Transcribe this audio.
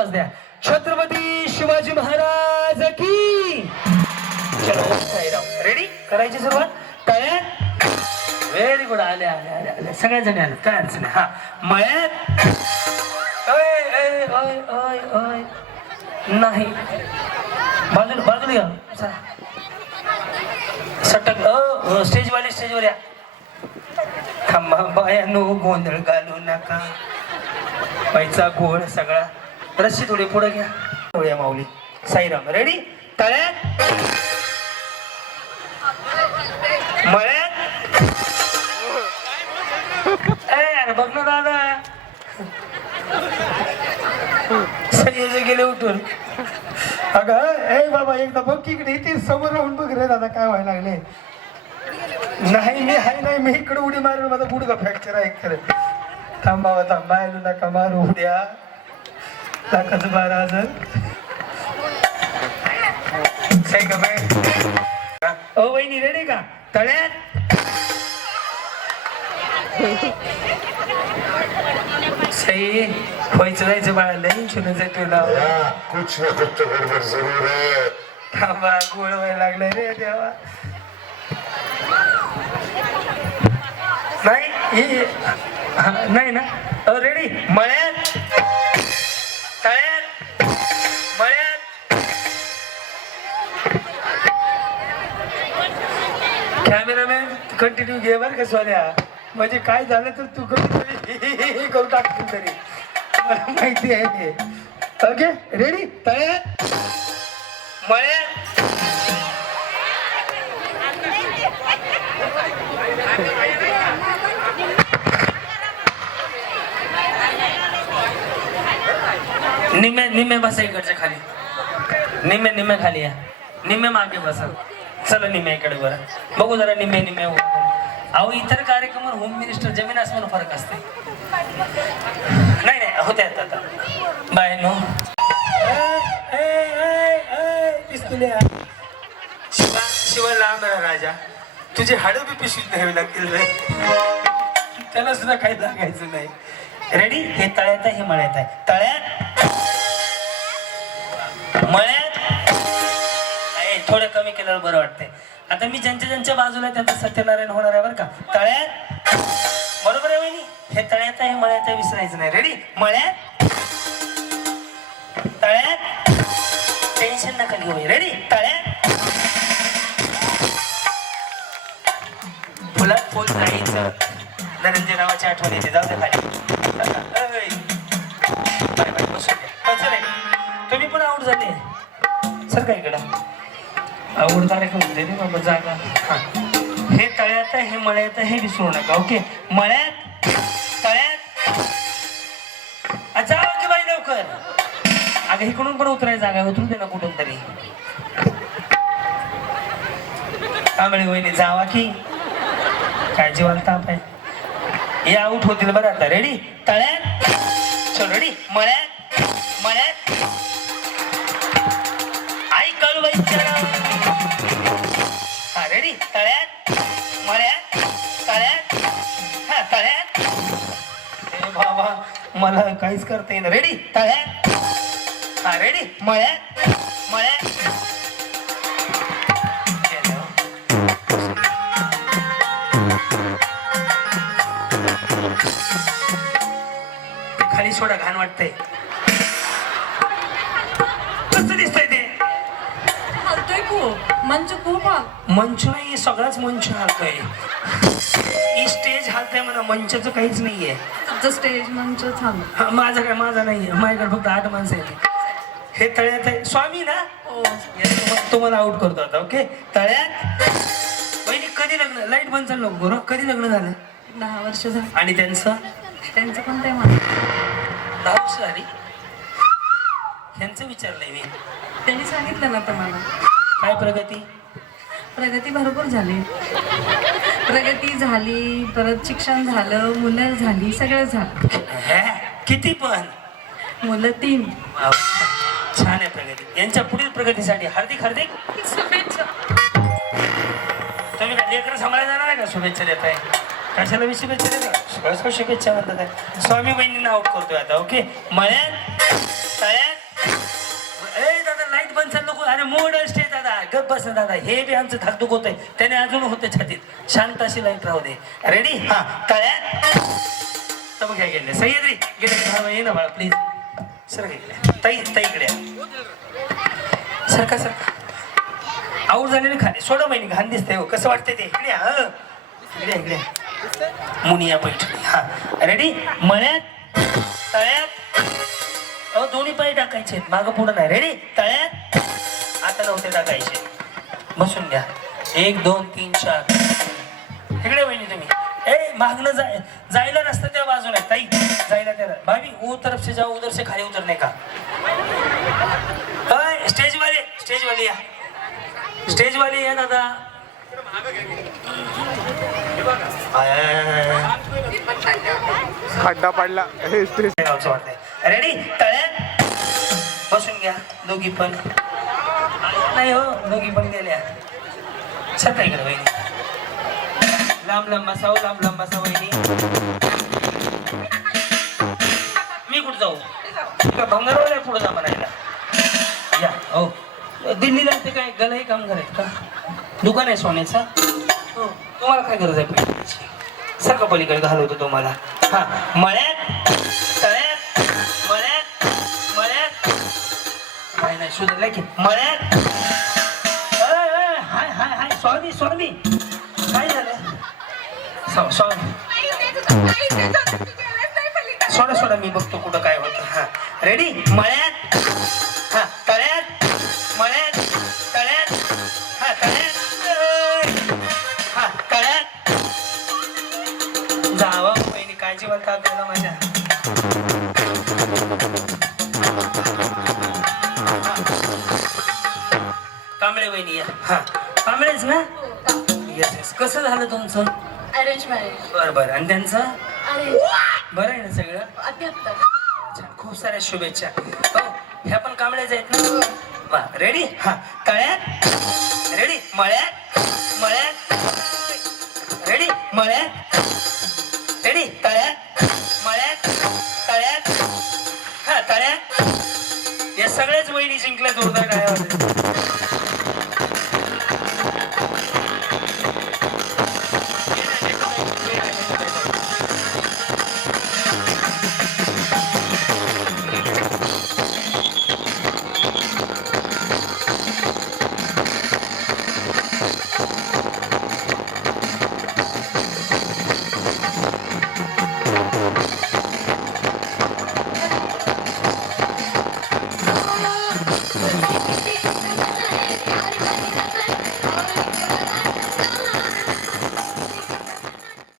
आवाज द्या. छत्रपती शिवाजी महाराज की. चलो साईराम. रेडी करायची सुरुवात. टाळ्या. Very good. आले आले आले आले सगळ्या जणी आले, काय अडचण नाही. हा मळ्यात. ओय ओय ओय ओय ओय नाही, बाजूला बाजूला घ्या. सटक. स्टेजवाले स्टेजवर या. थांबा बायानो, गोंधळ घालू नका. पैसा गोळ सगळा. रस्सी थोडी पुढे घ्या. थोड्या माऊली. साईराम. रेडी. तळ्यात. मळ्यात. अरे बघ ना दादा, सगळे गेले उठून. अगं ए बाबा एकदा बघ इकडे, इथे समोर राहून बघ रे दादा काय व्हायला लागले. नाही मी हाय नाही, मी इकडे उडी मारून माझा गुडघा फ्रॅक्चर आहे खरं. थांबावा थांबा, नका मारू उड्या. लाखाच 12,000. काय का बाय. ओ वहिनी रेडी का. तळ्यात. सई व्हायचं जायचं बाळा, लई छुन तुला. कुछ ना कुछ तो गड़बड़ जरूर है. थांबा गोळ व्हायला लागलाय रे देवा. नाही नाही ना. रेडी. मळ्यात. तळ्यात. मळ्यात. कॅमेरामॅन कंटिन्यू घे बर का सोन्या, म्हणजे काय झालं तर तू कधी करू टाकतील तरी मला माहिती आहे ते. Okay ready. तळ्यात. मळ्यात. निम्मे निम्मे बसा इकडच्या खाली. निम्मे निम्मे खाली या. निम्मे मागे बसा. चला निम्मे इकडे बरं बघू जरा. निम्मे निम्मे. अहो इतर कार्यक्रमावर होम मिनिस्टर जमीन आसमान फरक असते. नाही नाही होते आता. Bye no. शिवा शिवा लांब राजा, तुझे हाडं बी पिशवीत न्यावी लागतील रे. त्याला सुद्धा काही लागायचं नाही. रेडी. हे तळ्यात आहे, हे मळ्यात आहे. तळ्यात. मळ्यात. थोडं कमी केल्यावर बरं वाटतंय. आता मी ज्यांच्या ज्यांच्या बाजूला त्यांचं सत्यनारायण होणार आहे बरं का. तळ्यात. बरोबर आहे वहिनी. हे तळ्यात आहे, मळ्यात आहे, विसरायचं नाही. रेडी. मळ्यात. तळ्यात. टेन्शन नका घेऊ. रेडी. तळ्यात. फुलात फुल जायचं. धनंजय नावाची आठवण येते. जाऊ दे खाली. Bye bye. बसू द्या. तुम्ही पण आऊट झाले सर का इकडं. आवड कार्यक्रम दे बाबा जागा. हे तळ्यात आहे, हे मळ्यात आहे, हे विसरू नका. ओके. मळ्यात. तळ्यात. जावं की बाई लवकर. अगं इकडून पण उतराय जागा. उतरू दे ना कुठून तरी. कांबळे वहिनी जावा की काय जीवाला ताप आहे. हे आऊट होतील बरं आता. रेडी. तळ्यात. चल रेडी. मळ्यात. मळ्यात. आई कळू बाई. हा रेडी. तळ्यात. मळ्यात. तळ्यात. हा तळ्यात. ए बाबा मला काहीच करता येईल. रेडी. तळ्यात. हा रेडी. मळ्यात. मळ्यात. खाली सोडा, घाण वाटतंय. कसं दिसतंय ते. हलतोय खूप. मंच खूप मंच नाही, सगळाच मंच हलतोय. ही स्टेज हलतंय म्हणा, मंचाचं काहीच नाहीये. स्टेज मंच थांब. माझा काय, माझा नाहीये. माझ्याकडे फक्त 8 माणसं आहेत. हे तळ्यात आहे. स्वामी ना. हो. तुम्हाला आउट करतो आता. ओके. तळ्यात. वहिनी कधी लग्न. लाईट बंद चालू नको बरं. कधी लग्न झालं. 10 वर्ष झाली. आणि त्यांचं पण ते मला 10 वर्ष झाली. ह्यांचं विचारलंय मी. त्यांनी सांगितलं ना तुम्हाला. काय प्रगती. प्रगती भरपूर झाली. प्रगती झाली, परत शिक्षण झालं, मुलं झाली, सगळं झालं. किती पण. मुलं 3. छान आहे प्रगती. यांच्या पुढील प्रगतीसाठी हार्दिक हार्दिक शुभेच्छा. तुम्ही लेकरं सांभाळायला जाणार आहे का. शुभेच्छा देत आहे. कशाला मी शुभेच्छा देतो. शुभेच्छा म्हणतात. स्वामी बहिणींना आउट करतोय आता. ओके. मळ्यात. तळ्यात. बस ना दादा, हे बी आमचं धाकधूक होतंय, त्याने अजून होते छातीत. शांत अशी लाईट राहू दे. रेडी? हा तळ्या तर बघ गेले सह्याद्री गेले. ये ना बाळा प्लीज सर. गेले ताई ताईकडे सरका सरका. आऊट झालेली खाली सोडा महिने घाण दिसते हो. कसं वाटतंय ते? इकडे हा इकडे इकडे मुनिया पैठणी. हा रेडी? मळ्यात तळ्यात. अहो दोन्ही पाय टाकायचे, मागं पुढं नाही. रेडी? तळ्यात आता नव्हते टाकायचे. बसून घ्या. 1 2 3 4. इकडे वहिनी तुम्ही. ए मागणं जायला रस्ता त्या बाजूला आहे ताई, जायला त्याला. भाभी वो तरफ से जाओ, उधर से खाली उतरने का. स्टेज वाले या, स्टेज वाले या दादा. खड्डा पडला. गावचं वाटतंय. रेडी? तळ्यात बसून घ्या दोघी पण. नाही हो, दोघी पण गेल्या. सकाळी इकडे वहिनी. लांब लांब बसाव, लांब लांब बसा वहिनी. मी कुठं जाऊ? भंगारवाला पुढे जा म्हणायला. या हो. दिल्लीला ते काय गलाही काम करायचं का? दुकान आहे सोन्याचं. हो. तुम्हाला काय गरज आहे पैशाची? सारखं पलीकडे घालवतो तुम्हाला. हा मळ्यात तळ्यात मळ्यात मळ्यात. काय नाही सुधारलं की मळ्यात. हाय हाय हाय स्वामी स्वामी. काय झालं? स्वामी सोडा सोडा, मी बघतो कुठं काय होतं. हा रेडी? मळ्यात हा तळ्यात मळ्यात तळ्यात. हा तळ्यात हा तळ्यात. जावा पहिली काळजी वाटतं आपल्याला माझ्या. कांबळे वहिनी या. हा कांबळेच ना? Yes yes. कसं झालं तुमचं? Arrange marriage. बरं बरं. आणि त्यांचं? अरेंज. बरं आहे ना सगळं? 78. छान, खूप साऱ्या शुभेच्छा. हो ह्या पण कांबळ्याच आहेत ना? वा रेडी? हा तळ्यात रेडी मळ्यात मळ्यात. रेडी मळ्यात रेडी तळ्यात मळ्यात तळ्यात. हा तळ्यात. या सगळ्याच वहिनी जिंकल्या जोरदार.